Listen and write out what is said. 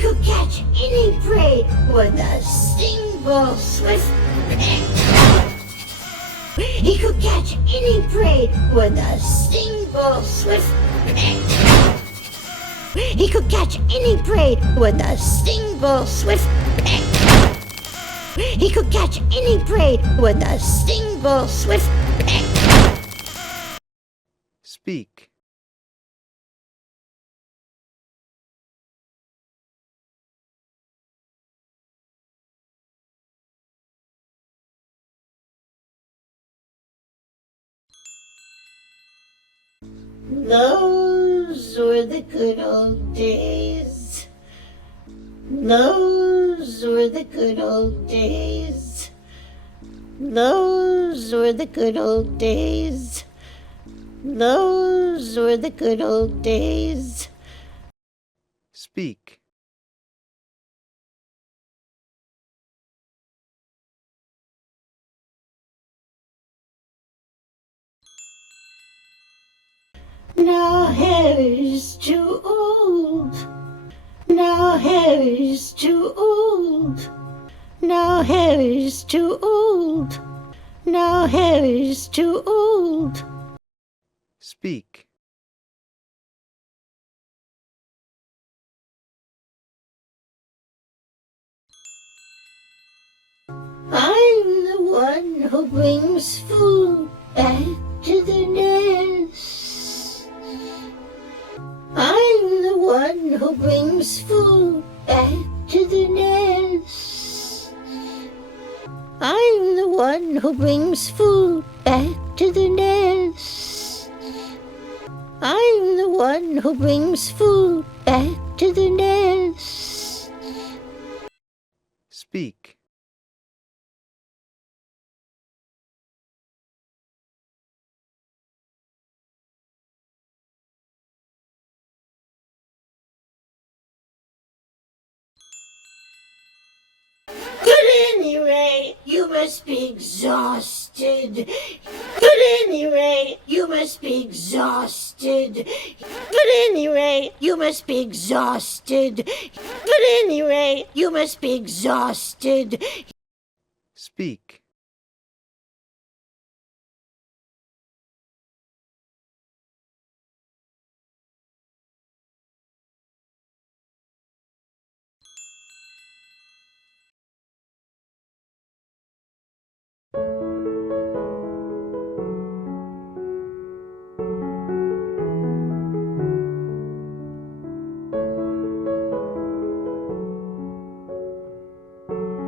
could catch any prey with a single swift peck. He could catch any prey with a single swift peck. He could catch any prey with a single swift peck. He could catch any prey with a single swift peck. Speak. Those were the good old days. Those were the good old days. Those were the good old days. Those were the good old days. Speak. Now Harry's too old. Now Harry's too old. Now Harry's too old. Now Harry's too old. Speak. I'm the one who brings food back to the nest. I'm the one who brings food back to the nest. I'm the one who brings food back to the nest. I'm the one who brings food back to the nest. Speak. At any rate, you must be exhausted. At any rate, you must be exhausted. At any rate, you must be exhausted. At any rate, you must be exhausted. Speak.